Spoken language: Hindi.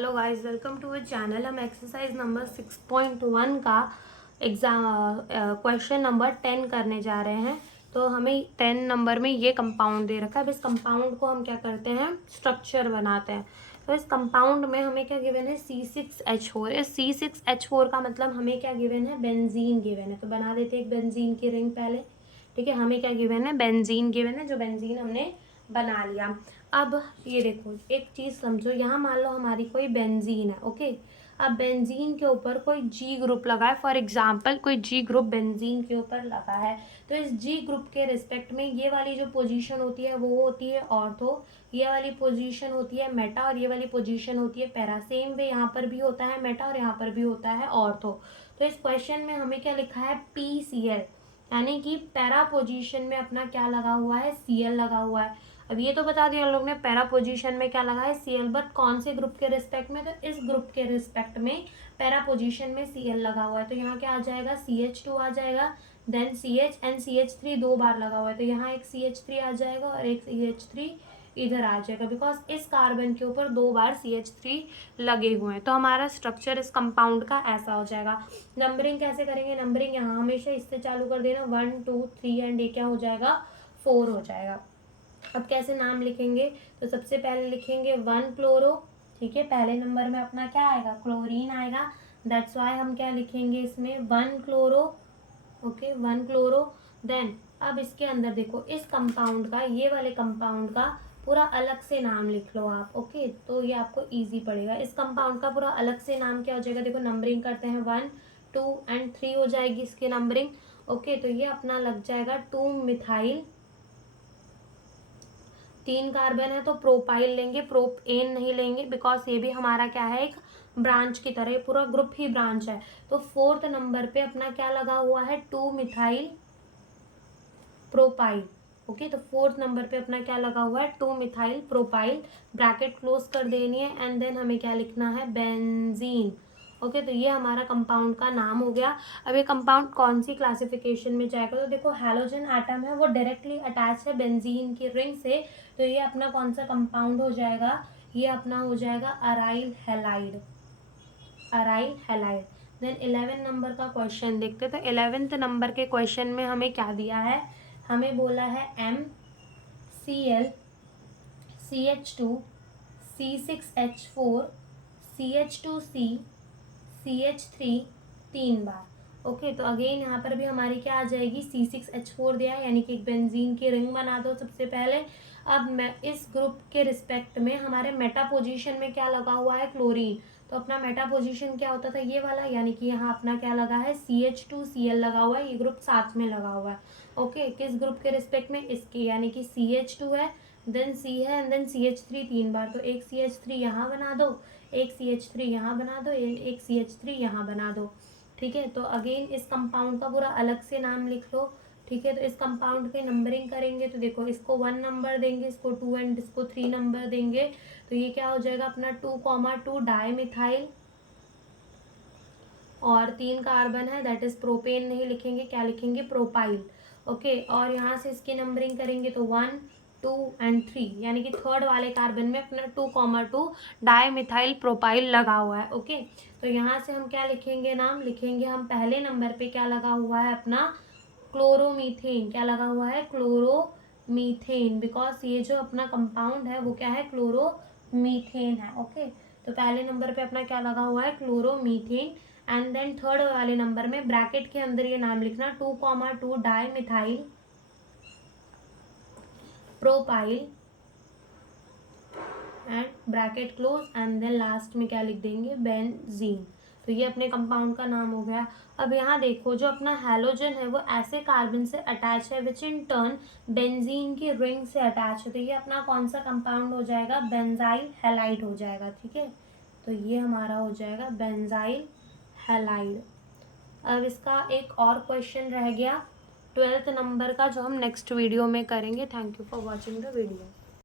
Hello guys, welcome to our channel. हम एक्सरसाइज नंबर 6.1 का एग्जाम क्वेश्चन नंबर 10 करने जा रहे हैं। तो हमें 10 नंबर में ये कंपाउंड दे रखा है। अब इस कंपाउंड को हम क्या करते हैं, स्ट्रक्चर बनाते हैं। तो इस कंपाउंड में हमें क्या गिवन है, C6H4। इस C6H4 का मतलब हमें क्या गिवन है, बेंजीन गिवन है। तो बना देते हैं एक बेंजीन की रिंग पहले। ठीक है, हमें क्या गिवन है, बेंजीन गिवन है। जो बेंजीन हमने बना लिया। अब ये देखो, एक चीज समझो, यहाँ मान लो हमारी कोई बेंजीन है। ओके, अब बेंजीन के ऊपर कोई जी ग्रुप लगा है। फॉर एग्जाम्पल कोई जी ग्रुप बेंजीन के ऊपर लगा है, तो इस जी ग्रुप के रिस्पेक्ट में ये वाली जो पोजीशन होती है वो होती है ऑर्थो, ये वाली पोजीशन होती है मेटा, और ये वाली पोजीशन होती है पैरा। सेम वे यहाँ पर भी होता है मेटा और यहाँ पर भी होता है ऑर्थो। तो इस क्वेश्चन में हमें क्या लिखा है, PCl, यानी कि पैरा पोजीशन में अपना क्या लगा हुआ है, Cl लगा हुआ है। अब ये तो बता दिया हम लोग ने पैरा पोजीशन में क्या लगा है, Cl, बट कौन से ग्रुप के रिस्पेक्ट में, तो इस ग्रुप के रिस्पेक्ट में पैरा पोजीशन में Cl लगा हुआ है। तो यहाँ क्या आ जाएगा, CH2 आ जाएगा, देन CH एंड CH3 दो बार लगा हुआ है, तो यहाँ एक CH3 आ जाएगा और एक CH3 इधर आ जाएगा, बिकॉज इस कार्बन के ऊपर दो बार CH3 लगे हुए हैं। तो हमारा स्ट्रक्चर इस कंपाउंड का ऐसा हो जाएगा। नंबरिंग कैसे करेंगे, नंबरिंग यहाँ हमेशा इससे चालू कर देना, 1 2 3 एंड ये क्या हो जाएगा, 4 हो जाएगा। अब कैसे नाम लिखेंगे, तो सबसे पहले लिखेंगे 1 क्लोरो। ठीक है, पहले नंबर में अपना क्या आएगा, क्लोरीन आएगा। दैट्स वाई हम क्या लिखेंगे इसमें, 1 क्लोरो। Okay, 1 chloro. देन अब इसके अंदर देखो, इस कंपाउंड का, ये वाले कंपाउंड का पूरा अलग से नाम लिख लो आप। ओके, तो ये आपको इजी पड़ेगा। इस कंपाउंड का पूरा अलग से नाम क्या हो जाएगा, देखो नंबरिंग करते हैं, 1 2 एंड 3 हो जाएगी इसकी नंबरिंग। ओके, तो ये अपना लग जाएगा 2 मिथाइल, 3 कार्बन है तो प्रोपाइल लेंगे, प्रोपेन नहीं लेंगे, बिकॉज ये भी हमारा क्या है, एक ब्रांच की तरह, पूरा ग्रुप ही ब्रांच है। तो 4th नंबर पे अपना क्या लगा हुआ है, 2 मिथाइल प्रोपाइल। ओके, तो 4th नंबर पे अपना क्या लगा हुआ है, 2 मिथाइल प्रोपाइल। ब्रैकेट क्लोज कर देनी है एंड देन हमें क्या लिखना है, बेंजीन। ओके, तो ये हमारा कंपाउंड का नाम हो गया। अब ये कंपाउंड कौन सी क्लासिफिकेशन में जाएगा, तो देखो हैलोजन एटम है वो डायरेक्टली अटैच है बेंजीन की रिंग से, तो ये अपना कौन सा कंपाउंड हो जाएगा, ये अपना हो जाएगा aryl halide, aryl halide. Then 11 number का क्वेश्चन देखते, तो 11th नंबर के क्वेश्चन में हमें क्या दिया है, हमें बोला है MCl CH2 C6H4 CH2C CH3 3 बार। ओके, तो अगेन यहाँ पर भी हमारी क्या आ जाएगी, C6H4 दिया है, यानी कि एक बेंजीन की रिंग बना दो सबसे पहले। अब मैं इस ग्रुप के रिस्पेक्ट में हमारे मेटा पोजीशन में क्या लगा हुआ है, क्लोरीन। तो अपना मेटा पोजीशन क्या होता था, ये वाला, यानी कि यहाँ अपना क्या लगा है, CH2Cl लगा हुआ है, ये ग्रुप साथ में लगा हुआ है। ओके, किस ग्रुप के रिस्पेक्ट में, इसके, यानी कि CH2 है, देन C है एंड देन CH3 3 बार। तो एक CH3 यहाँ बना दो, एक CH3 यहाँ बना दो, एक CH3 यहाँ बना दो। ठीक है, तो अगेन इस कंपाउंड का पूरा अलग से नाम लिख लो। ठीक है, तो इस कंपाउंड की नंबरिंग करेंगे, तो देखो इसको 1 नंबर देंगे, इसको 2 एंड इसको 3 नंबर देंगे। तो ये क्या हो जाएगा अपना 2,2 डाई मिथाइल, और 3 कार्बन है, दैट इज प्रोपेन नहीं लिखेंगे, क्या लिखेंगे, प्रोपाइल। ओके, और यहाँ से इसकी नंबरिंग करेंगे तो 1 2 एंड 3, यानी कि थर्ड वाले कार्बन में अपना 2,2 डाई मिथाइल प्रोपाइल लगा हुआ है। ओके, तो यहाँ से हम क्या लिखेंगे, नाम लिखेंगे हम पहले नंबर पे क्या लगा हुआ है अपना, क्लोरोमीथेन। क्या लगा हुआ है, क्लोरोमीथेन, बिकॉज ये जो अपना कंपाउंड है वो क्या है, क्लोरोमीथेन है। ओके, तो पहले नंबर पे अपना क्या लगा हुआ है, क्लोरोमीथेन। एंड देन थर्ड वाले नंबर में ब्रैकेट के अंदर ये नाम लिखना, 2,2 di methyl propyl and bracket close, and then last में क्या लिख देंगे, बेंजीन। तो ये अपने कंपाउंड का नाम हो गया। अब यहाँ देखो, जो अपना हैलोजन है वो ऐसे कार्बन से अटैच है विच इन टर्न बेंजीन की रिंग से अटैच है, तो ये अपना कौन सा कंपाउंड हो जाएगा, बेंजाइल हैलाइड हो जाएगा। ठीक है, तो ये हमारा हो जाएगा बेंजाइल हैलाइड। अब इसका एक और क्वेश्चन रह गया 12th नंबर का, जो हम नेक्स्ट वीडियो में करेंगे। Thank you for watching the video.